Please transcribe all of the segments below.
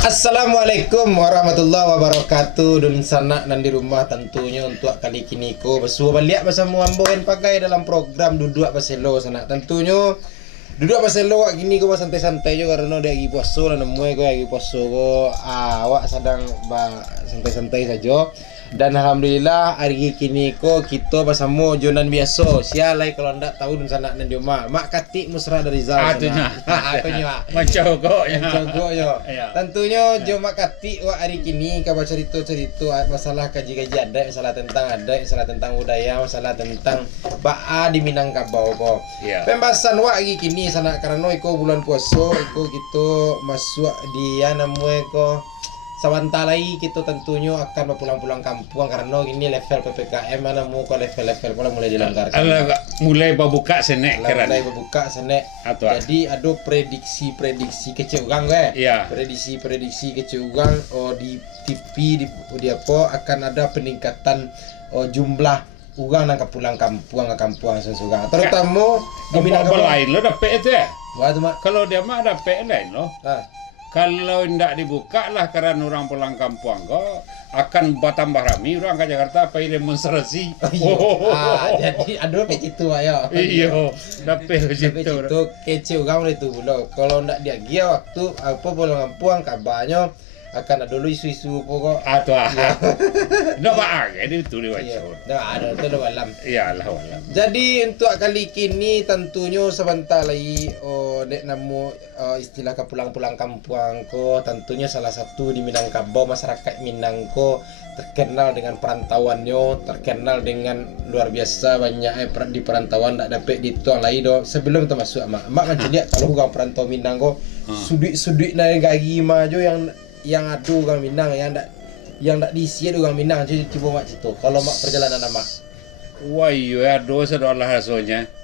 Assalamualaikum warahmatullahi wabarakatuh. Dun sana dan di rumah tentunya untuk kali kini ko bersua balik bersama amboen pakai dalam program duduk paselo sana. Tentunya duduk paselo wak gini ko santai-santai jo karena dia lagi puasa lah nemu ko lagi puasa ko awak sedang santai-santai saja. Dan alhamdulillah hari kini ko kita bersama jonan biasa. Sialai kalau ndak tahu dun sana dan di rumah. Mak katik musra dari Zal. Atunya. Atunya. Mencogok ya. Mencogok yo. Ya. Tentunya jo mak katik wa hari kini kabar cerita-cerita masalah kaji-kaji adat, masalah tentang adat, masalah tentang budaya, masalah tentang baa di Minangkabau ko. Ya. Pembahasan wa hari kini sana karena iko bulan puasa, iko kita masuk dia namanya ko sawantalai kita tentunya akan berpulang-pulang kampung karena ini level PPKM mana mau ke level-level mulai dilanggarkan. Mulai berbuka senek keran. Mulai berbuka senek. Jadi ada prediksi kecil orang Iya. Prediksi kecil orang di TV di apa akan ada peningkatan jumlah orang nak pulang kampung ke kampung sesuatu. Terutama di Minangkabau. Lain lo dapet itu ya. Wah tu mak. Kalau dia mah dapet lain lo. Ah. Kalau tidak dibuka lah karena orang pulang kampung kok akan bertambah ramai orang ke Jakarta apa demonstrasi. Jadi aduh begitu ayo. Iya, dapet Begitu begitu. kecil orang itu bulo. Kalau ndak dia gia waktu apa pulang kampung kabarnya akan ada dulu isu-isu pokok. Atau ndak baang ini tu lewat. Iya, dah ada tu dalam. Iyalah walam. Jadi untuk kali kini tentunya sebentar lagi dek namo istilah ke pulang-pulang kampung ko tentunya salah satu di Minangkabau masyarakat Minang ko terkenal dengan perantauannya, terkenal dengan luar biasa banyak di perantauan tak dapat dituang lagi do sebelum termasuk mak macam dia kalau orang perantau Minang ko sudut-sudut naik gagi maju yang ada orang Minang yang tak diisi ada orang Minang coba mak cerita kalau mak perjalanan mak. Wah iya dosa adalah hasilnya.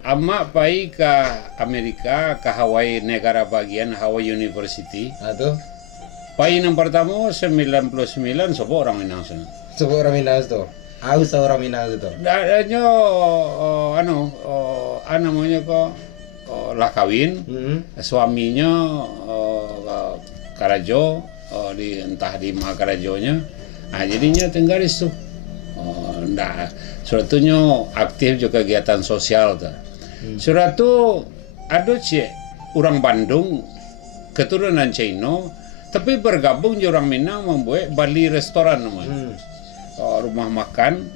Amak pai ke Amerika, ke Hawaii negara bagian Hawaii University. Aduh. Pai yang pertama 99 semua orang Minang sana. Semua orang Minang itu. Aku seorang Minang itu. Dadanya namanya kok lah kawin. Suaminya Karajo entah di Karajonya. Nah jadinya tinggal itu. Suratnya aktif juga kegiatan sosial tuh. Surat tu ada orang Bandung keturunan Cina tapi bergabung di orang Minang membuat Bali restoran namanya. Rumah makan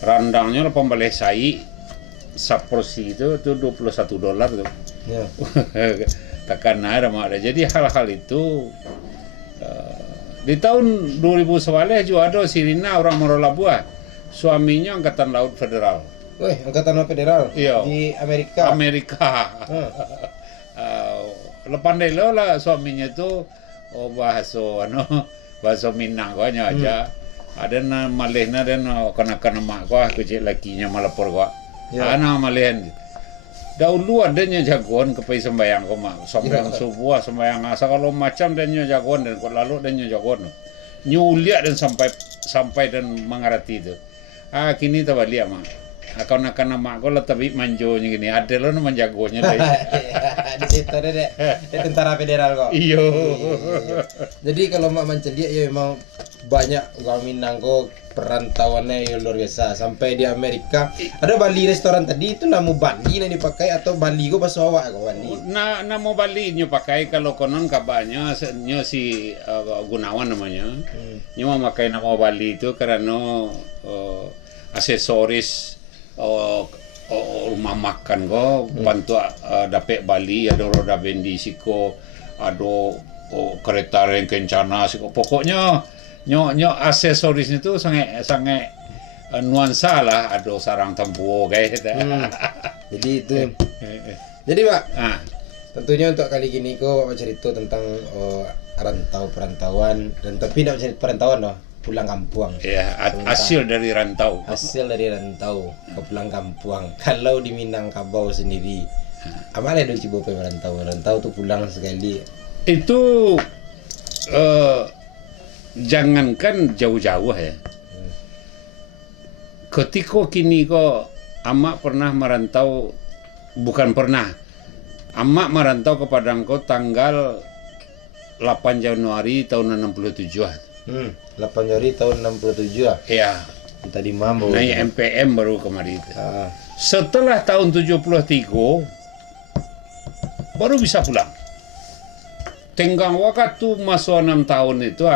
randangnya pembeli sai saporsi itu $21 tuh. Ya. Takkan ada. Jadi hal-hal itu di tahun 2011 juga ada Sirina orang Morolabuah, suaminya Angkatan Laut Federal. Wih, Angkatan Laut Federal? Iya. Di Amerika? Amerika. Lepas dari lah suaminya itu bahasa Minang kau aja. Ada nama malihna dan kanak-kanak mak kau kecil lakinya malapor kau. Anak malihan. Dahulu adanya jagoan kepai sembayang kau mak sembayang subuh sembayang asa kalau macam dan jagoan dan lalu dan jagoan nyuliak dan sampai dan mengerti itu kini tak balik mak akan mak kau lah tapi manjonya gini ada lo nama jagoannya di situ deh tentara federal kok. Iyo. Jadi kalau mak mencelia ya memang banyak orang Minang kok perantauannya yang luar biasa sampai di Amerika ada Bali restoran tadi itu nama Bali yang dipakai atau Bali kok bahasa awak kok Bali nama Bali nyo pakai kalau konon kabarnya nyo si Gunawan namanya nyo memakai nama Bali itu karena aksesoris rumah makan kok bantu dapat Bali ada roda bendi siko ada kereta yang kencana siko pokoknya nyo aksesoris itu sangat nuansa lah ada sarang tempur kayak gitu. Jadi itu. Jadi Pak, tentunya untuk kali gini kok cerita tentang perantauan dan tapi tidak cerita perantauan loh, pulang kampung. Ya, hasil dari rantau. Hasil dari rantau ke pulang kampung. Kalau di Minangkabau sendiri, apa ada coba merantau? Rantau tuh pulang sekali. Itu jangankan jauh-jauh ya. Ketika kini kok amak pernah merantau, bukan pernah, amak merantau ke Padangko tanggal 8 Januari tahun 67. 8 Januari tahun 67 ah. Ya, Tadi mambo. naik MPM baru kemarin itu. Ah. Setelah tahun 73 baru bisa pulang. Tenggang waktu masuk 6 tahun itu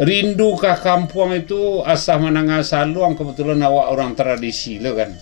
rindu ke kampung itu asah menangah saluang, kebetulan awak orang tradisi lo kan.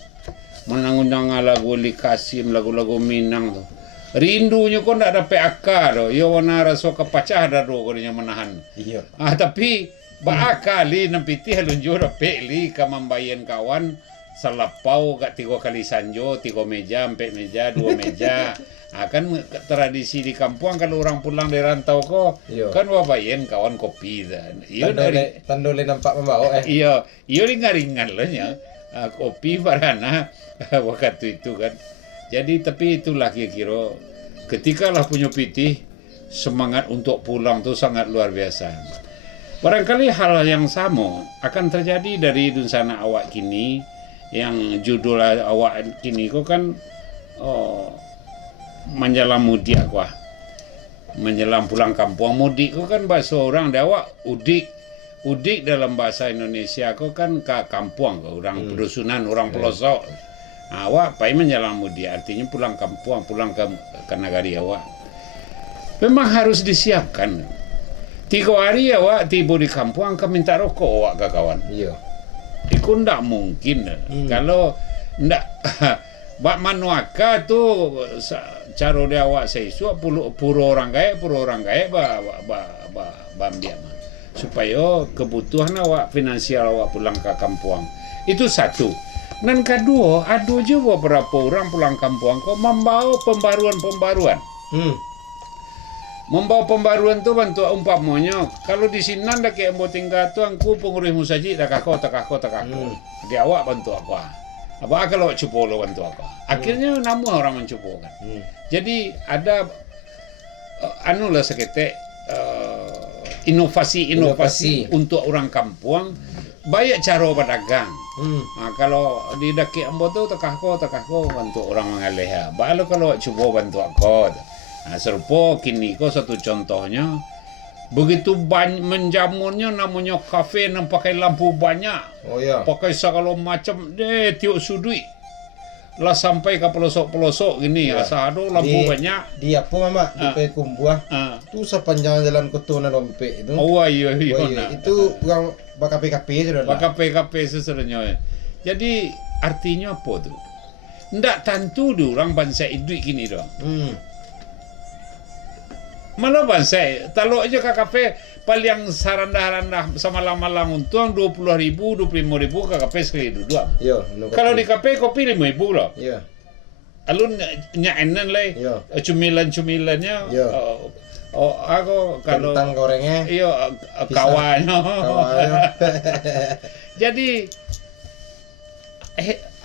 Menangun lagu Likasim, lagu-lagu Minang tuh. Rindunya kok ndak ada PAK do. Yo wana raso kepacah dah do kodenya menahan. Iya. Tapi baakali nampiti halunjur peli kamambayan kawan salapau kat 3 kali sanjo, 3 meja, 4 meja, 2 meja. Kan tradisi di kampung kalau orang pulang dari rantau kok Iya. kan wabayen kawan kopi dan. Iyo dari Tandole nampak membawa iyo ringan-ringan loh ya. Kopi barana waktu itu kan. Jadi tapi itulah kira-kira ketika lah punya pitih semangat untuk pulang tuh sangat luar biasa. Barangkali hal yang sama akan terjadi dari dunsana awak kini yang judul awak kini kok kan menjelang mudik kuah. Menjelang pulang kampung mudik kok kan bahasa orang Dawa udik. Udik dalam bahasa Indonesia kok kan ke kampung ke orang pedusunan, orang pelosok. Awak pai menjelang mudik artinya pulang kampung, pulang ke nagari awak. Memang harus disiapkan. 3 hari awak tiba di kampung ke minta rokok awak ke kawan. Iya. Itu ndak mungkin. Kalau ndak bak manuaka tu cara dia awak sesuatu puro orang kaya bambiak supaya kebutuhan awak finansial awak pulang ke kampung. Itu satu. Dan kedua, ada juga beberapa orang pulang kampung kok membawa pembaruan-pembaruan. Membawa pembaruan tu bantu umpamanya kalau di sini ndak kayak mbok tinggal tu angku pengurus musaji tak kau. Dia awak bantu aku. Apa kalau cupo lo bantu aku. Akhirnya namu orang mencupo kan. Jadi ada anu lah seketek inovasi untuk orang kampung. Banyak cara berdagang. Kalau di daki ambo tu takahko bantu orang mengalih. Balu kalau cuba bantu aku. Serupa kini ko satu contohnya begitu banyak menjamurnya namanya kafe yang pakai lampu banyak. Oh ya. Pakai segala macam tiuk sudui. Lah sampai ke pelosok-pelosok gini asal ada lampu banyak. Di apa mama? Di Kumbuah. Tu sepanjang jalan Kotuna Dompe itu. Oh iya. Itu orang BKP sudah. BKP sebenarnya. Jadi artinya apa tu? Ndak tentu tu orang bangsa hidup gini doang. Malah bangsa, kalau aja ke kafe paling sarandah-randah sama lama-lama untung 20.000, 25.000 ke kafe sekali duduk. Iya. Kalau di kafe kopi 5.000 loh. Iya. Alun nyaenan lah. Cumilan-cumilannya. Iya. Aku kalau kentang gorengnya. Iya, kawannya. Jadi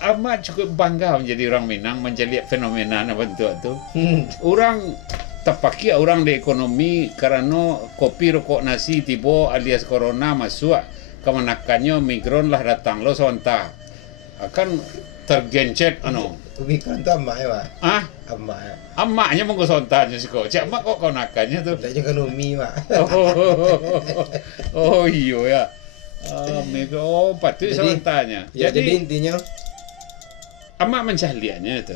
amat cukup bangga menjadi orang Minang menjadi fenomena bentuk tu. Orang terpakai orang di ekonomi karena kopi rokok nasi tiba alias corona masuk kemanakannya migran lah datang lo sonta akan tergencet Mikron tu emak ya pak. Emaknya mau sontarnya sih kok cak mak kok konakannya tuh tak jaga nomi mak. oh iya ya patut sontanya jadi intinya emak mencahliannya itu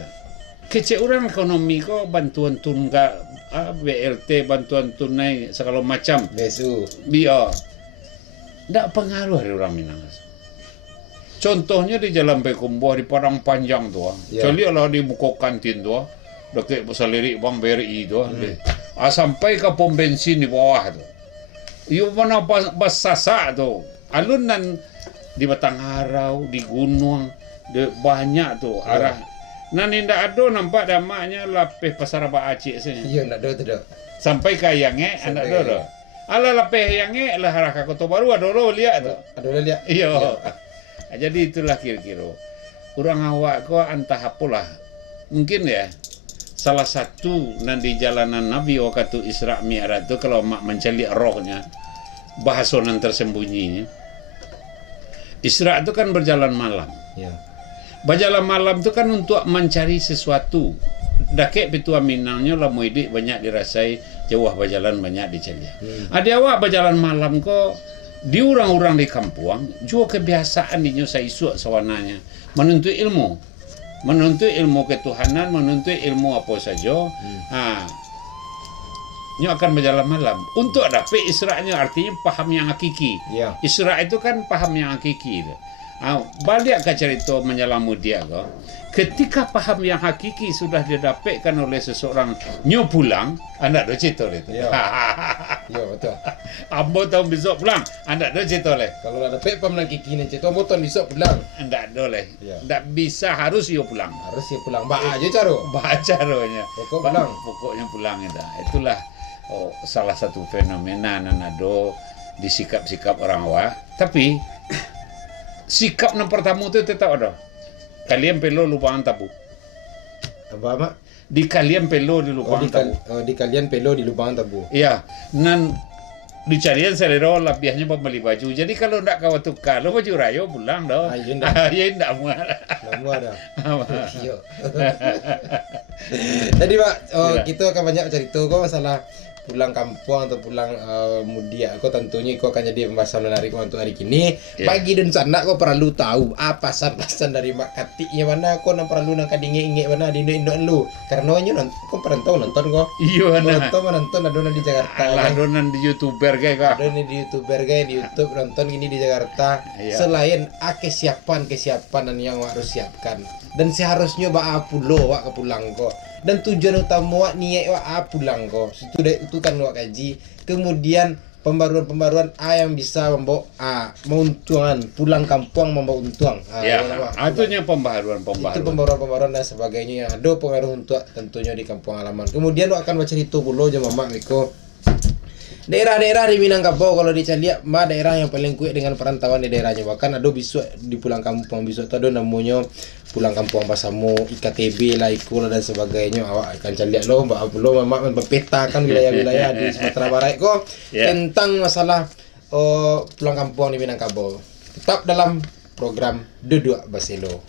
kecil orang ekonomi kok bantuan tunggak BLT bantuan tunai segala macam besu biar ndak pengaruh dari orang Minang. Contohnya di Jalan Pekumbuh di Padang Panjang tu cari lah di buka kantin tu dekat pasal lirik Bang BRI tu sampai ke pom bensin di bawah tu iyo mana bas sasak tu alunan di Batangharau di Gunung banyak tu arah Nani ndak ada nampak damaknya lapih pasar Abah Acik sini. Iya ndak ada tu dak. Sampai ke Yange ndak ada. Ala lapih Yange lah arah ke Kota Baru ada lo lihat tu. Ada lihat. Iya. Jadi itulah kira-kira. Orang awak ko entah apalah. Mungkin ya salah satu nanti jalanan Nabi waktu Isra Mi'raj tu kalau mak mencari rohnya bahasonan tersembunyinya. Isra itu kan berjalan malam. Iya. Berjalan malam itu kan untuk mencari sesuatu dakek pitua Minangnya lah muidik banyak dirasai, jauh berjalan banyak dicelia. Ada awak berjalan malam ko di orang-orang di kampung juga kebiasaan di nyusa isu sawananya menuntut ilmu. Menuntut ilmu ketuhanan, menuntut ilmu apa saja. Nyo akan berjalan malam. Untuk dapat Isra-nya artinya paham yang hakiki. Ya. Isra itu kan paham yang hakiki. Balik ke cerita menyelamu dia kok. Ketika paham yang hakiki sudah didapatkan oleh seseorang, nyo pulang, anda ada cerita itu. Ya. Ya betul. Ambo tahu besok pulang, anda ada cerita le. Kalau ada pam nak kiki ni cerita motor besok pulang. Anda ada le. Ya. Ndak bisa harus yo pulang. Harus dia pulang. Ba aja caro. Baca rohnya. Pokok pulang. Pokoknya pulang itu. Itulah salah satu fenomena nanado di sikap-sikap orang awak. Tapi sikap yang pertama itu tetap ada. Kalian perlu lupakan tabu. Apa mak? Di kalian perlu di lupakan tabu. Di kalian pelo di lubang tabu. Iya, nan dicarian selera lebihnya pembeli baju. Jadi kalau ndak kau tukar, lo baju rayo pulang dah. Iya ndak. Iya ndak muat. Namu ada. Iya. Tadi Pak, kita akan banyak cerita kok masalah pulang kampung atau pulang mudia. Kok tentunya kok akan jadi pembahasan menarik untuk hari ini. Bagi dan sana kok perlu tahu apa pesan dari mak katiknya mana kok nak perlu nak kadinge-inge mana di Indo lu. Karena nyo kok perantau nonton kok. Iya nah. Nonton adonan di Jakarta. Adonan di YouTuber kayak kak. Adonan di YouTuber kayak di YouTube nonton gini di Jakarta. Selain kesiapan dan yang harus siapkan. Dan seharusnya wak pulo wak kepulang kok. Dan tujuan utama wak niat wak pulang kok. Itu kan wak kaji. Kemudian pembaruan yang bisa membawa keuntungan, pulang kampung membawa untung. Artinya pembaruan. Itu pembaruan dan sebagainya yang ada pengaruh untuk tentunya di kampung halaman. Kemudian wak akan bercerita pulau aja mama Miko. Daerah-daerah di Minangkabau kalau dicari daerah yang paling kuat dengan perantauan di daerahnya. Bahkan ada besok di pulang kampung besok itu ada namanya pulang kampung Pasamu, IKTB lah, Iko dan sebagainya. Awak akan cari lo mama mempetakan wilayah-wilayah di Sumatera Barat kok tentang masalah pulang kampung di Minangkabau. Tetap dalam program Duduk Baselo.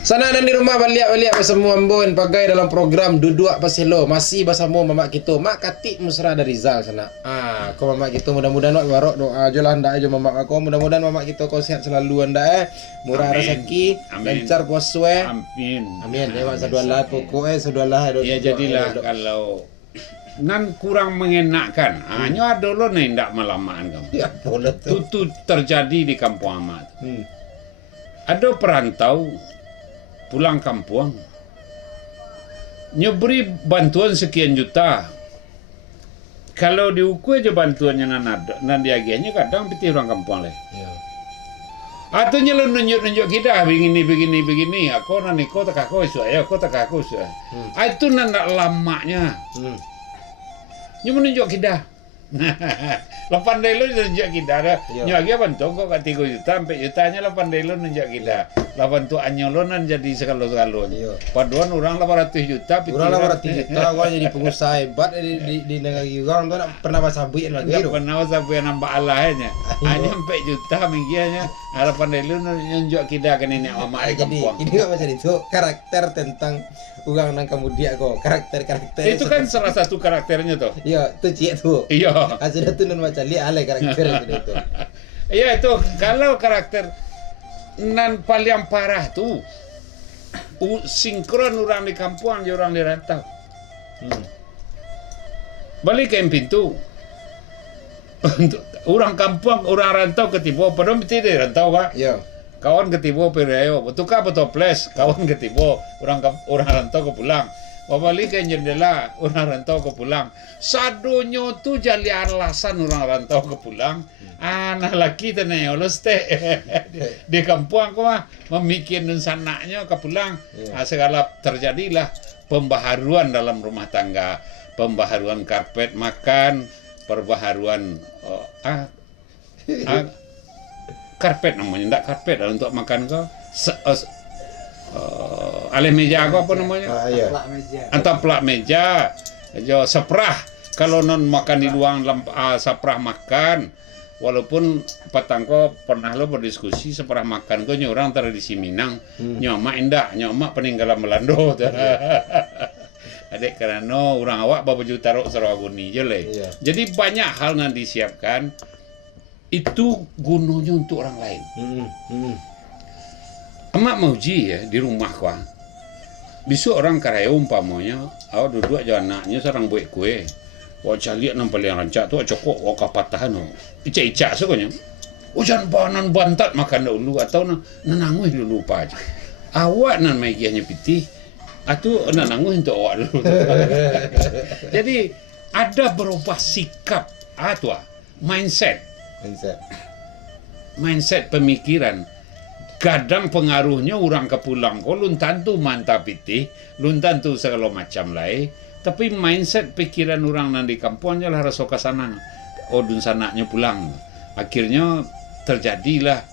Sana dan di rumah balik bersama Ambon pagai dalam program Duduk Paselo masih bersama mamak kita mak katik mesra dari Rizal sana. Kau mamak kita mudah-mudahan nak barok doa aja lah anda aja mamak aku mudah-mudahan mamak kita kau sehat selalu anda murah rezeki lancar puasa amin ya sadualah pokoknya sadualah ya jadilah kalau nan kurang mengenakkan hanya ada lo nih ndak malamaan kamu ya boleh tuh terjadi di kampung Ahmad ada perantau pulang kampung nyeberi bantuan sekian juta kalau diukur aja bantuannya nan diagiannya kadang piti orang kampung leh Atunya lo nunjuk kita begini aku nanti kau tak aku suaya aku tak aku suaya itu nanda lamanya nyu menunjuk kita Lapan delo nunjuk kita ada nyagi bantu kok 3 juta sampai jutanya 8 delo nunjuk kita 8 tu anyolonan jadi sekalo-sekalo paduan orang 800 juta orang 800 juta gua jadi pengusaha hebat di negara orang tu nak pernah basabuin lagi pernah basabuin nambah alahnya hanya sampai juta minggianya 8 delo nunjuk kita ke nenek mama di kampung ini enggak macam itu karakter tentang orang nang kemudian kok karakter itu kan salah satu karakternya tuh iya itu cik tuh iya aslinya tuh nan macam lihat alay karakter itu iya itu kalau karakter nan paling parah tuh sinkron orang di kampung dan orang di rantau balik ke pintu orang kampung orang rantau ketipu padahal mesti di rantau kak iya kawan ketipu perayo tukar betul plus kawan ketipu orang rantau ke pulang Wabali kan jendela orang rantau ke pulang. Sadonyo tu jadi alasan orang rantau ke pulang. Anak laki tanah olos teh di kampung aku mah memikir sanaknya ke pulang. Segala terjadilah pembaharuan dalam rumah tangga, pembaharuan karpet makan, perbaharuan karpet namanya, enggak karpet untuk makan kau. Alih meja aku apa namanya? Atau pelak meja. Jo seprah. Kalau non makan di luang seprah makan. Walaupun petangko pernah lo berdiskusi seprah makan ko orang tradisi Minang. Nyoma indah, nyoma peninggalan Belanda. Adek karena orang awak bawa baju taruh Sarawabuni je le. Jadi banyak hal yang disiapkan. Itu gunanya untuk orang lain. Emak mau uji ya di rumah kau. Besok orang karaya umpamanya, awak duduk aja anaknya serang buat kue. Wah caliak nampak yang rancak tu, cokok wah kapatahan. Ica-ica sekonya. Jangan banan bantat makan dulu atau nanangui dulu pa aja. Awak nan maikiahnya pitih, atau nanangui untuk awak dulu. Jadi ada berubah sikap atau mindset pemikiran. Kadang pengaruhnya orang ke pulang ko lun tentu mantap pitih, lun tentu segala macam lain, tapi mindset pikiran orang nan di kampungnya lah rasa kesana. Dun sanaknya pulang. Akhirnya terjadilah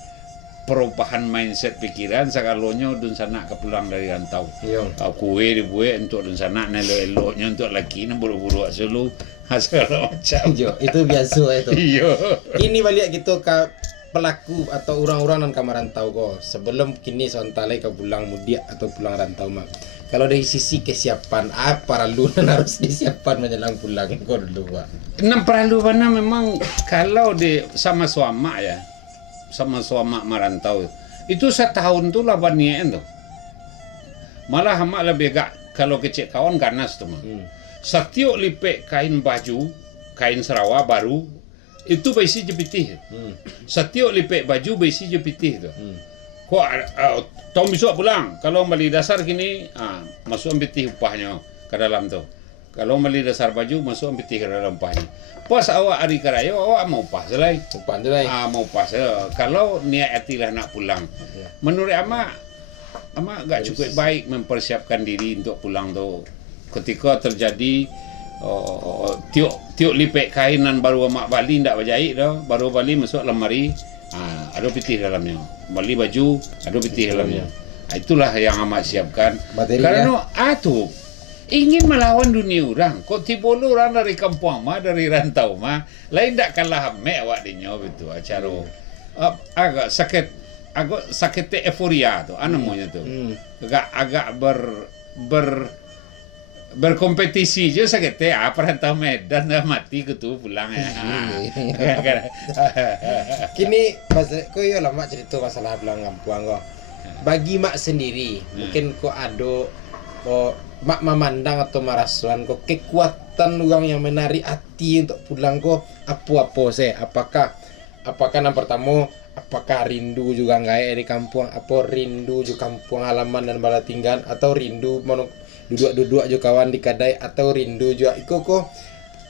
perubahan mindset pikiran segalanya dun sanak ke pulang dari rantau. Kue dibuat untuk dun sanak elok-eloknya untuk laki nan buru-buru selu segala macam. Itu biasa itu. Ini balik gitu ke pelaku atau orang-orang nan kamar rantau ko sebelum kini sontalai ke pulang mudik atau pulang rantau mak. Kalau dari sisi kesiapan apa perlu harus disiapkan menjelang pulang ko dulu pak. Perlu mana memang kalau di sama suama ya, sama suama merantau itu setahun tu lah banian tu. Malah mak lebih gak kalau kecil kawan ganas tu mah. Setiap lipek kain baju, kain Sarawak baru itu besi jepitih. Setiap lipek baju besi jepitih tu. Kok tahun besok pulang. Kalau beli dasar kini masuk pitih upahnya ke dalam tu. Kalau beli dasar baju masuk pitih ke dalam upahnya. Pas awak hari keraya awak mau pas selai. Mau pas. Kalau niat atilah nak pulang. Menurut ama gak cukup baik mempersiapkan diri untuk pulang tu. Ketika terjadi tiuk lipek kainan baru mak bali ndak berjahit dah, baru bali masuk lemari, ada pitih dalamnya. Bali baju, ada pitih dalamnya. Itulah yang amat siapkan. Karena ingin melawan dunia orang. Kok tiba orang dari kampung mah, dari rantau mah, lain ndak kalah mek awak dinyo betul acara. Agak sakit euforia tu, namanya tu. Agak berkompetisi je sakit perantau Medan dah mati ke tu pulang ya. Kini kau yo lama cerita masalah pulang kampung kau. Bagi mak sendiri, mungkin kau ado mak memandang atau merasuan kau kekuatan orang yang menarik hati untuk pulang kau apa saya? Apakah yang pertama apakah rindu juga nggak di kampung? Apa rindu juga kampung halaman dan bala tinggal atau rindu duduk juga kawan di kadai atau rindu juga kok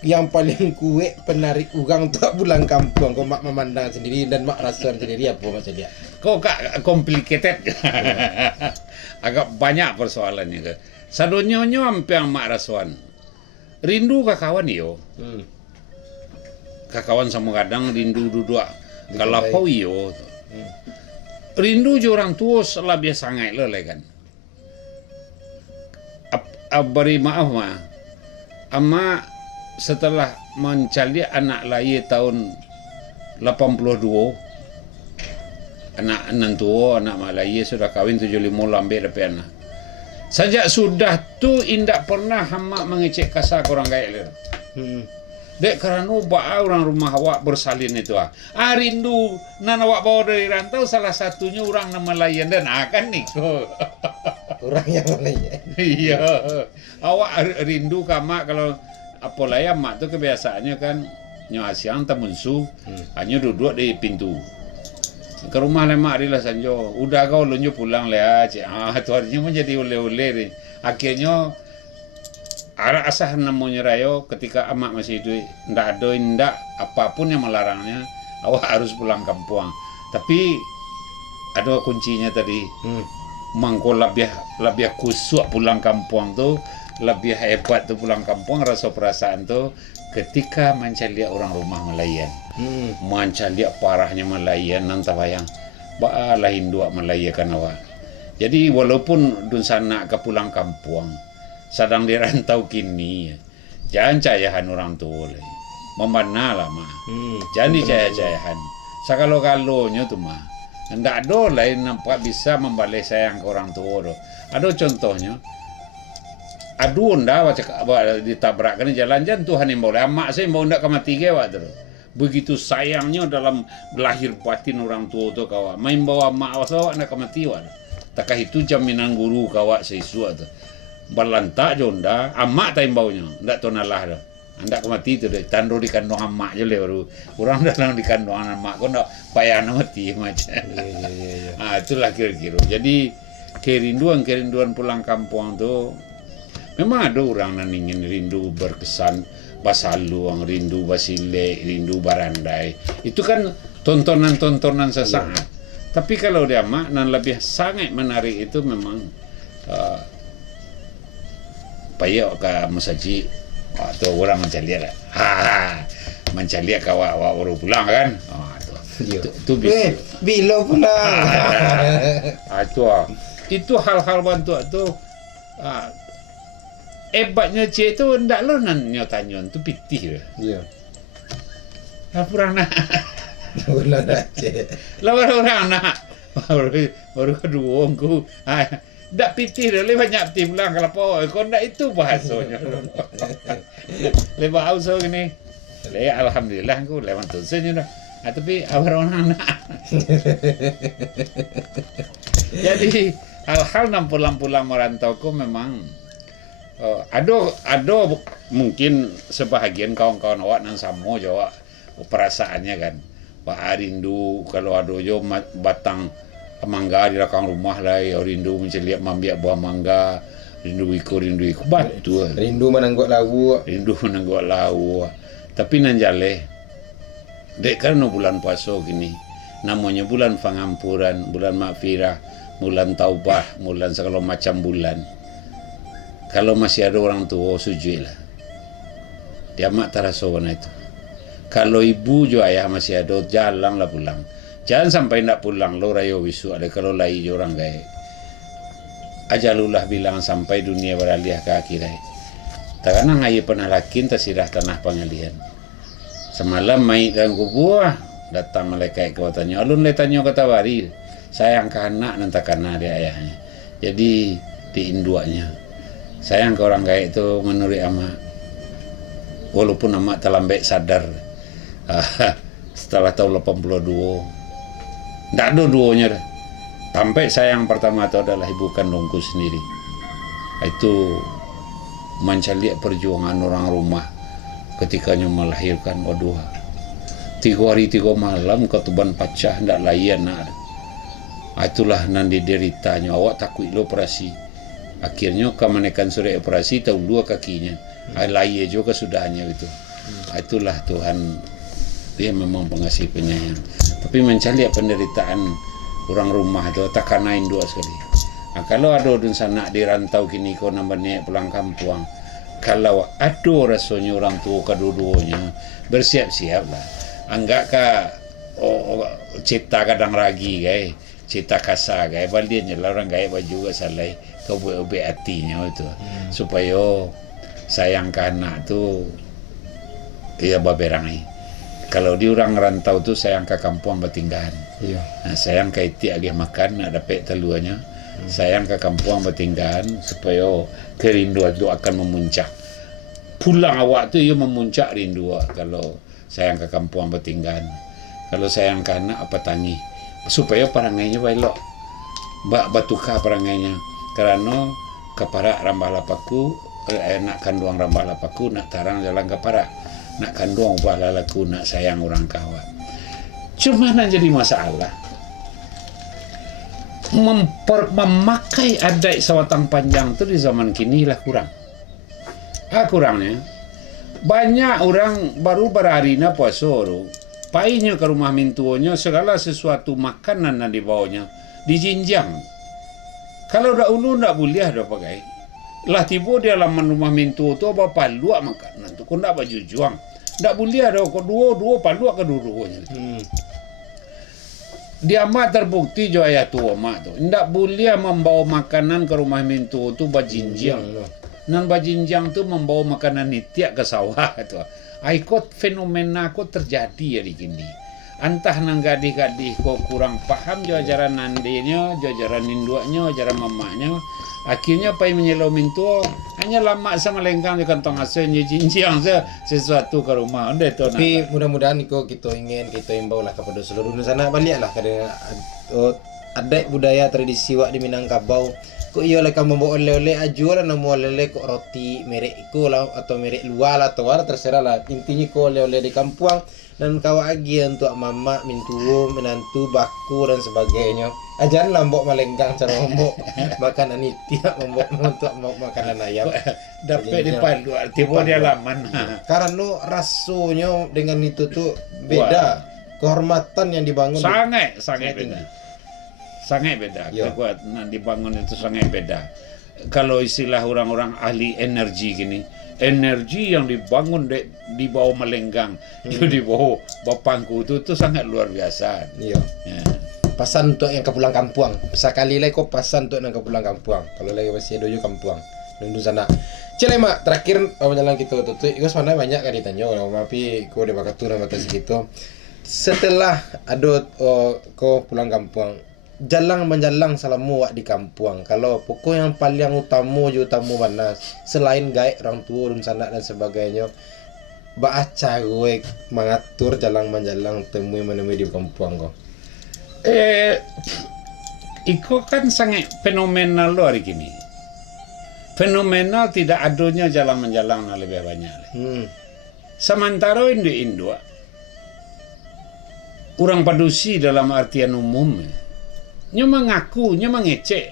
yang paling kue penarik ugang untuk pulang kampung kok mak memandang sendiri dan mak rasuan sendiri apa maksudnya? Kok gak complicated. Agak banyak persoalannya ke. Sadonyonyo hampir mak rasuan. Rindu ke kawan yo. Ke kawan sama kadang rindu duduk kalapau yo. Rindu je orang tua salah biasa ngai le kan. Beri maaf mah, ama setelah mencari anak lahir tahun 82, anak nantua, anak mak lahir sudah kahwin 75 lambe dapat anak. Sejak sudah tu indak pernah hama mengecek kasar orang gaya le. Dek karena orang rumah awak bersalin itu rindu nan awak bawa dari rantau salah satunya orang nama layan dan akan nih. Orang yang mana ya? Iya. Awak rindu kama kalau apa lah ya mak tu kebiasaannya kan nyo asiang tamunsu hanya duduk di pintu. Ke rumah lemak dia lah sanjo. Udah kau lunjuk pulang le cik. Tu artinya menjadi oleh-oleh ni. Akhirnya Ada asah namanya rayo ketika amak masih hidup, ndak ada ndak apapun yang melarangnya, awak harus pulang kampung. Tapi ada kuncinya tadi, mangko lebih kusuk pulang kampung tu, lebih hebat tu pulang kampung, rasa perasaan tu ketika mencari orang rumah melayan, mencari parahnya melayan nanti bayang, balah Hindu melayakan awak. Jadi walaupun dun sana ke pulang kampung, sedang dirantau kini, jangan cayahan orang tua leh, memana lah mah, jangan dicaya-cayahan. Sakalo-kalonya tu mah, ndak ada lain nampak bisa membalas sayang ke orang tua tu. Ada contohnya, aduh ndak baca ditabrakkan jalan-jalan Tuhan yang boleh, amak saya mau ndak kemati ke wak tu. Begitu sayangnya dalam lahir batin orang tua tu kawak, main bawa mak awak nak kemati wak. Takah itu jaminan guru kawak sesuatu tu. Berlantak jonda, amak tak imbaunya, ndak tonalah dah. Anda kemati tu deh, tandu di kandung amak je le baru. Orang dalam di kandung amak kau ndak payah mati macam. Ah itulah kira-kira. Jadi kerinduan pulang kampung tu, memang ada orang yang ingin rindu berkesan, basaluang, rindu basile, rindu barandai. Itu kan tontonan-tontonan sesaat. Tapi kalau dia mak nan lebih sangat menarik itu memang payah ke masjid atau orang mencari lah. Mencari kawak baru pulang kan. Tu bisa. Bila pulang? Itu hal-hal bantu tu. Hebatnya cik tu ndak lo nan nyotanyon tu pitih. Ya. Lapurang nak. Bulan aja. Lawan orang nak baru kedua aku ndak pitih dah banyak pitih pulang kalau apa kau ndak itu bahasanya lepas so gini alhamdulillah aku lewat tu saja dah tapi orang nak jadi hal-hal nam pulang-pulang merantau ku memang ada mungkin sebahagian kawan-kawan awak nan sama jawab perasaannya kan. Pak rindu kalau ada jo batang mangga di belakang rumah lah, rindu menceliak mambiak buah mangga, rindu iku batu. Rindu menangguk lawu. Tapi nanjale, dek karena bulan puasa gini, namanya bulan pengampuran, bulan maghfirah, bulan taubah, bulan segala macam bulan. Kalau masih ada orang tua sujud lah, dia mak terasa warna itu. Kalau ibu jo ayah masih ada, jalanlah pulang. Jangan sampai nak pulang lo rayo wisu ada kalau lai jo orang gaya. Ajalullah bilang sampai dunia beralih ke akhirat. Takana ngayi pernah lakin tersirah tanah pengalian. Semalam mai dalam kubur datang malaikat kau tanya, alun le tanya kata wari. Sayang ke anak nanti karena dia ayahnya. Jadi diinduanya. Sayang ke orang gaya itu menurut amak. Walaupun amak terlambat sadar. Setelah tahun 82 tidak ada duonya dah. Sampai sayang pertama itu adalah ibu kandungku sendiri. Itu mencari perjuangan orang rumah ketikanya melahirkan. Waduh, 3 hari 3 malam ketuban pecah tidak layan nak. Itulah nanti deritanya. Awak takut lo operasi. Akhirnya kemenekan surat operasi tahu 2 kakinya. Layan juga kesudahannya itu. Itulah Tuhan. Dia memang pengasih penyayang. Tapi mencari penderitaan orang rumah itu takanain 2 sekali. Nah, kalau ada dun sana di rantau kini kau namanya pulang kampung. Kalau ada rasanya orang tua kedua-duanya bersiap-siaplah. Anggakah cita kadang ragi gay, cita kasar gay, baliannya lah orang gay baju juga salah kau buat hatinya itu supaya sayang ke anak tu ia baberangai. Kalau di orang rantau tu sayang ke kampung bertinggahan. Iya. Nah, sayang ke iti agih makan nak dapat teluanya. Sayang ke kampung bertinggahan supaya kerinduan itu akan memuncak. Pulang awak tu ia memuncak rindu kalau sayang ke kampung bertinggahan. Kalau sayang ke anak apa tangi supaya perangainya bailok. Batukah perangainya kerana keparak rambah lapaku nak kanduang rambah lapaku nak tarang jalan keparak. Nak kandung ubah lalaku nak sayang orang kawan. Cuma yang jadi masalah memakai adat sawatang panjang tu di zaman kini lah kurang. kurangnya banyak orang baru berharina puasa tu. Painya ke rumah mintuonya segala sesuatu makanan yang dibawanya dijinjang. Kalau dahulu ndak boleh dah pakai. Lah tiba di halaman rumah mintuo tu apa paluak makanan tu kau ndak baju juang. Ndak boleh ada kau dua paluak ke dua-duanya. Dia amat terbukti jo ayat tu amat tu. Ndak boleh membawa makanan ke rumah mintuo tu bajinjang. Nan bajinjang tu membawa makanan nitiak ke sawah tu. Aikot fenomena ko terjadi hari kini. Antah nang gadih-gadih ko kurang paham jo ajaran nandenya, jo ajaran induaknya, ajaran mamanya. Akhirnya pai menyelau mintu hanya lama sama lengkang di kantong asalnya jinjiang sesuatu ke rumah. Anda itu. Tapi mudah-mudahan kita imbau lah kepada seluruh Nusantara baliklah karena ada budaya tradisi wak di Minangkabau. Kok iya lah kamu membawa oleh-oleh ajual lah nama oleh-oleh kok roti merek ko lah atau merek luar lah atau terserah lah. Intinya kok oleh-oleh di kampung dan kau lagi untuk mama, mintuo, menantu, baku dan sebagainya. Ajaran lah mbok malenggang cara mbok makanan itu mbok untuk makanan ayam. Dapat dipandu tiba dia laman. Karena rasanya dengan itu tuh beda. Kehormatan yang dibangun sangat beda. Sangat beda. Ya. Kekuatan dibangun itu sangat beda. Kalau istilah orang-orang ahli energi gini, energi yang dibangun di bawah melenggang, di bawah bapangku itu sangat luar biasa. Iya. Ya. Pasan untuk yang ke pulang kampung. Sekali lagi kau pasan untuk yang ke pulang kampung. Kalau lagi masih ada juga kampung. Nunggu sana. Mak terakhir jalan kita tutup. Itu sebenarnya banyak kan ditanya. Tapi kau udah bakat tuh nama segitu. Setelah ada kau pulang kampung, menjalang salamu wak di kampung. Kalau pokok yang paling utama mana selain gaek orang tua dan sanak dan sebagainya, baca gue mengatur menjalang temui menemui di kampung kau. Iko kan sangat fenomenal lo hari kini. Fenomenal tidak adanya jalan-menjalang lebih banyak. Sementara Indo orang padusi dalam artian umum. Nya mengaku, nya mengecek.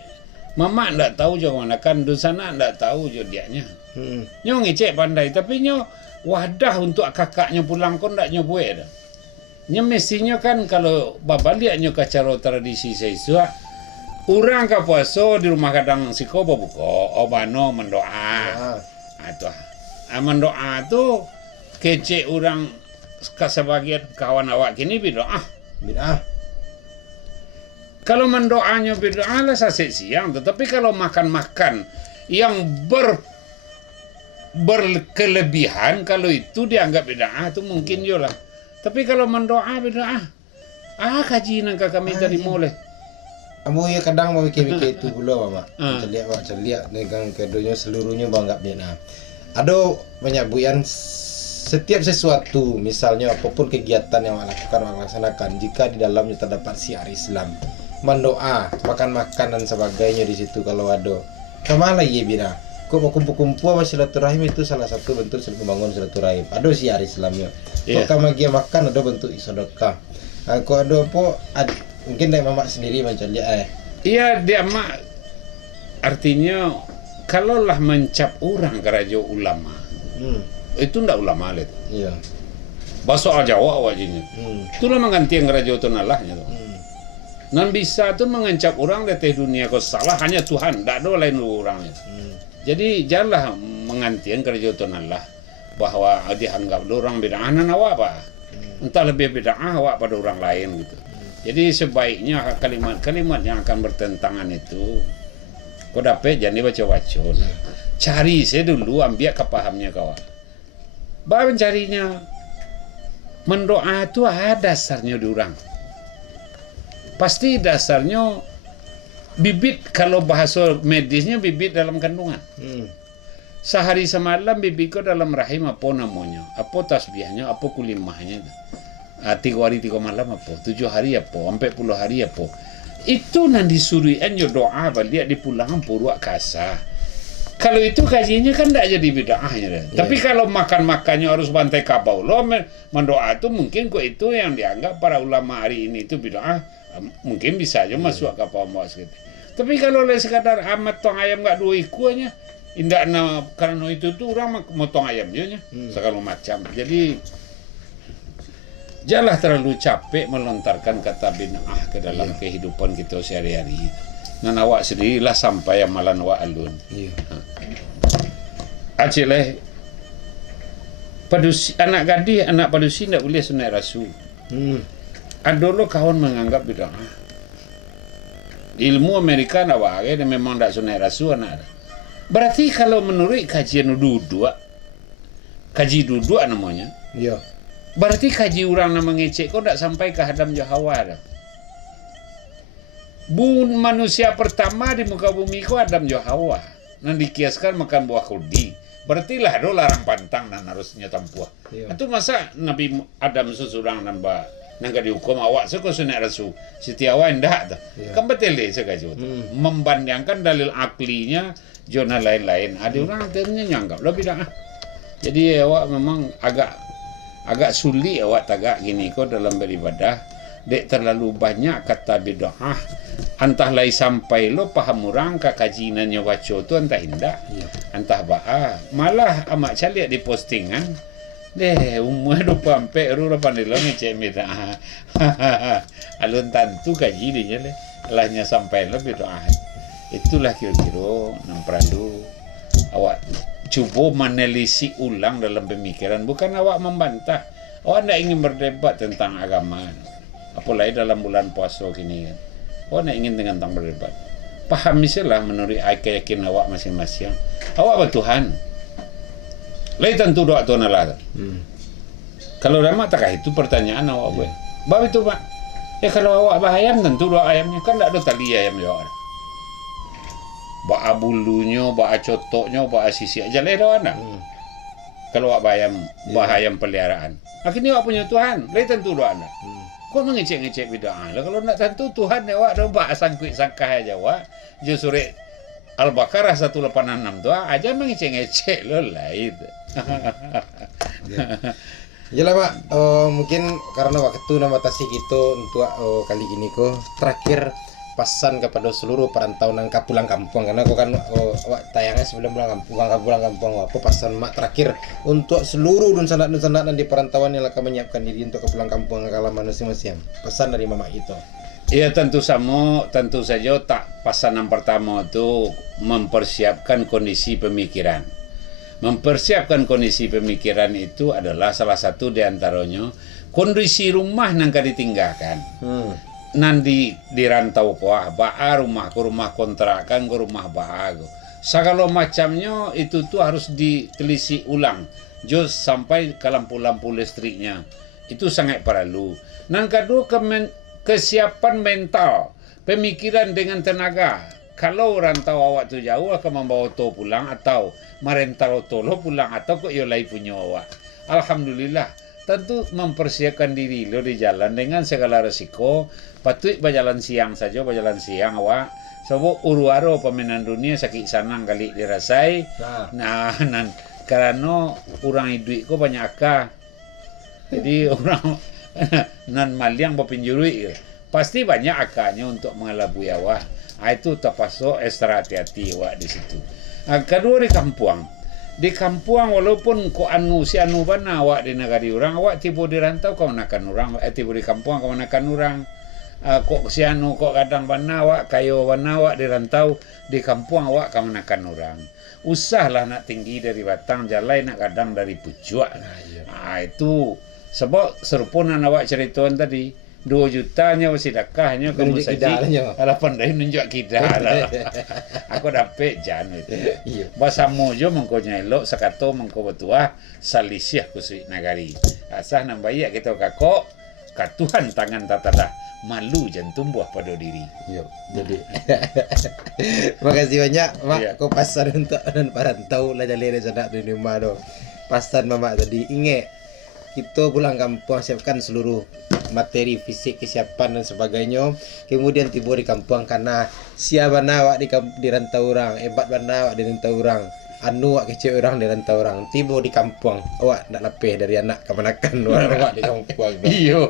Mama ndak tahu jo mana kan sana ndak tahu jo dianya. Nya mengecek pandai tapi nya wadah untuk kakaknya pulang kon ndak nyobuat dah. Nya mestinya kan kalau babaliaknya ke cara tradisi seisua orang ka puasa di rumah kadang siko buka obano mendoa. Atuh. Mendoa tu kecek orang ke sebagian kawan awak kini berdoa. Kalau mendoanya berdoa lah saset siang, tetapi kalau makan-makan yang berkelebihan, kalau itu dianggap bid'ah itu mungkin juga lah. Tapi kalau mendoa bid'ah, kaji nang kami tadi mulai. Kamu ya kadang mau mikir-mikir itu dulu mama. Celiak negang keduanya seluruhnya banggap bid'ah. Ada banyak buyan setiap sesuatu, misalnya apapun kegiatan yang laksanakan, jika di dalamnya terdapat syiar Islam, mendoa, makan-makan dan sebagainya di situ kalau ada. Kemana ya bina? Kok mau kumpul-kumpul sama silaturahim itu salah satu bentuk membangun silaturahim. Ada syiar Islamnya. Kok kamagia makan ada bentuk sedekah. Kok ada apa? Mungkin dari mama sendiri macam dia. Iya dia mak. Artinya kalaulah mencap orang kerajo ulama. Itu ndak ulama itu. Iya. Bahasa Jawa wajibnya. Itulah mengganti yang kerajo itu nalahnya tuh. Nan bisa tu mengencap orang di dunia kau salah hanya Tuhan, tak ada lain orangnya. Jadi janganlah mengantian kerja Tuhan Allah bahwa dianggap orang bid'ah awak apa. Entah lebih bid'ah awak pada orang lain gitu. Jadi sebaiknya kalimat-kalimat yang akan bertentangan itu kau dapat jangan baca-baca. Cari saya dulu, ambil kepahamnya kawan. Baru mencarinya. Mendoa itu ada dasarnya di orang. Pasti dasarnya bibit, kalau bahasa medisnya bibit dalam kandungan. Sehari semalam bibitku dalam rahim apa namanya, apa tasbihnya, apa kulimahnya. 3 hari 3 malam apa, 7 hari apa, 40 hari apa. Itu nanti disuruhin doa balik di pulangan purwa kasa. Kalau itu kajiannya kan tidak jadi bid'ahnya. Tapi kalau makan-makannya harus bantai kabau, lo mendoa itu mungkin kok itu yang dianggap para ulama hari ini itu bid'ah. Mungkin bisa aja masuk ke paham gitu. Tapi kalau sekadar amat tong ayam nggak dua ikuannya, Indak na karena itu tuh orang motong ayam je nya, segala macam. Jadi janganlah terlalu capek melontarkan kata bid'ah ke dalam kehidupan kita sehari-hari. Nan awak sendirilah sampai amalan awak alun. Acileh padusi anak gadis, anak padusi tidak boleh sunat rasul. Ada lo kawan menganggap bid'ah. Ilmu Amerika nak wae dia memang tak sunat rasul anak. Berarti kalau menurut kajian duduk, kaji duduk namanya. Iya. Berarti kaji orang nak mengecek kau tak sampai ke Adam Hawa dah. Manusia pertama di muka bumi kau Adam Hawa. Nan dikiaskan makan buah kuldi. Berarti lah do larang pantang dan harusnya tampuah. Iya. Itu masa Nabi Adam sesurang nambah nangka dihukum awak suka sunat rasul. Siti awak ndak dah. Iya. Kan betul sekali membandingkan dalil aklinya zona lain-lain. Ada orang ternyata nyanggap lebih dah. Jadi awak memang agak sulit awak tagak gini kau dalam beribadah. Dek terlalu banyak kata bid'ah. Entah lai sampai lo paham orang ke kajinannya waco tu entah indah. Entah ba'a. Malah amak calik di postingan. Deh umur 24 ru 8 lo ngecek bid'ah. Alun tentu kaji dia le. Lahnya sampai lo bid'ah. Itulah kira-kira yang perlu awak cuba menelisik ulang dalam pemikiran. Bukan awak membantah. Awak tidak ingin berdebat tentang agama. Apalagi dalam bulan puasa kini kan. Awak tidak ingin tentang berdebat. Pahami salah menurut keyakinan awak masing-masing. Awak bertuhan. Lain tentu doa Tuhan Allah. Kalau lama tak itu pertanyaan awak buat. Bab itu Pak. Ya kalau awak bahayam tentu doa ayamnya kan tidak ada tali ayam jawab. Ba'a bulunya, ba'a cotoknya, ba'a sisi aja leh doa nak. Kalau awak bahayam peliharaan. Akhirnya awak punya Tuhan. Lain tentu doa nak. Kau mengecek-ngecek bid'ah lah. Kalau nak tentu Tuhan ya awak dah ba'a sangkut-sangkah aja awak. Je surat Al-Baqarah 186 tu aja mengecek-ngecek lo lah itu. Yalah Pak, mungkin karena waktu nak batasi kita untuk kali gini ko terakhir pesan kepada seluruh perantau nangka pulang kampung karena aku kan tayangnya sebelum pulang kampung apa pesan mak terakhir untuk seluruh dunsanak dan di perantauan yang akan menyiapkan diri untuk ke pulang kampung ke halaman masing-masing. Pesan dari mama itu. Ya tentu saja tak pesan yang pertama itu mempersiapkan kondisi pemikiran. Mempersiapkan kondisi pemikiran itu adalah salah satu di antaranya kondisi rumah nangka ditinggalkan. Nanti dirantau kuah ba'a rumah ke rumah kontrakan ke rumah ba'a segala macamnya itu tuh harus ditelisik ulang jos sampai ke lampu-lampu listriknya itu sangat perlu. Nan kedua kesiapan mental pemikiran dengan tenaga. Kalau rantau awak tu jauh akan membawa to pulang atau merental to lo pulang atau kok yo lai punya awak. Alhamdulillah tentu mempersiapkan diri lo di jalan dengan segala resiko. Patut berjalan siang saja, berjalan siang awak. Sebab uru-aro pemainan dunia sakit sanang kali dirasai. Nah, karena orang duit ko banyak akal. Jadi orang nan maliang berpinjuri pasti banyak akalnya untuk mengelabui awak. Itu terpaksa ekstra hati-hati awak di situ. Kedua di kampung. Di kampung walaupun ko si anu bana awak di negara orang, awak tiba di rantau kau menakan orang, tiba di kampung kau menakan orang. Kok si anu kok kadang bana awak, kayo bana awak di rantau, di kampung awak kau menakan orang. Usahlah nak tinggi dari batang, jalan nak kadang dari pucuk. Itu sebab serupunan awak cerituan tadi. 2 jutanya sedekahnya kamu saja. Ala pandai nunjuk kita lah. Aku dapat jan itu. Bahasa mojo mengko nyelok sakato mengko betuah salisiah kusui nagari. Asah nang bayak kita kakok katuhan tangan tatadah malu jantung buah pada diri. Jadi makasih banyak Mak kau pasan untuk dan parantau lah jalur sana di rumah do. Pasan mama tadi ingat kita pulang kampung siapkan seluruh materi fisik kesiapan dan sebagainya. Kemudian tiba di kampung karena siapa awak di rantau orang, hebat bana awak di rantau orang. anu awak kecil orang di rantau orang tiba di kampung awak nak lebih dari anak kemenakan awak di kampung Iya.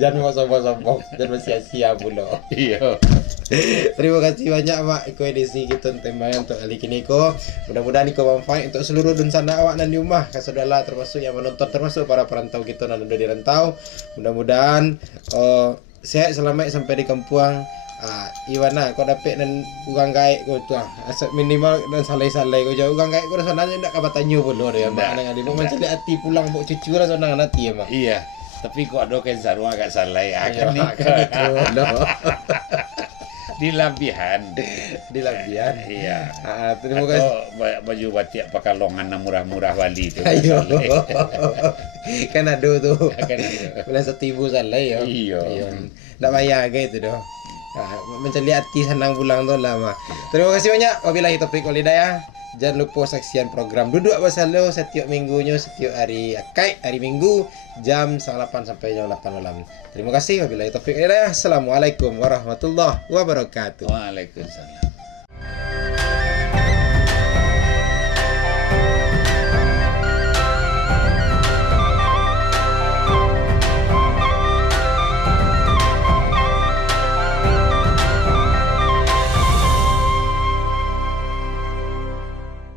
jangan mau sombong-sombong jangan sia-sia pula. Iya. Terima kasih banyak Mak Iko edisi kita tema untuk kali ini ko. Mudah-mudahan Iko manfaat untuk seluruh dunsana awak dan di rumah kasaudara termasuk yang menonton termasuk para perantau kita yang udah di rantau. Mudah-mudahan sehat selamat sampai di kampung. Iwana kau dapat dan ugang gaik kau tu minimal dan salai-salai kau jauh ugang gaik kau rasa nanya nak kabar tanya pun loh dia mak dengan dia mau mencari hati pulang bawa cucu rasa nang hati ya mak. Iya. Tapi kok ada kan sarung agak salai akan ni. Di labihan. Di labihan. Iya. Terima kasih. Atau baju batik pakalongan yang murah-murah Bali tu. Ayo. Kan ada tu. Kan ada. Bila 1,000 salai ya. Iya. Tak payah gitu doh. Mencari hati senang pulang tu lah mak. Terima kasih banyak. Wabillahi taufiq wal hidayah. Jangan lupa saksian program Duduk Bersalo setiap minggunya, setiap hari Akad, hari Minggu jam 8 sampai jam 8 malam. Terima kasih. Wabillahi taufiq wal hidayah. Assalamualaikum warahmatullahi wabarakatuh. Waalaikumsalam.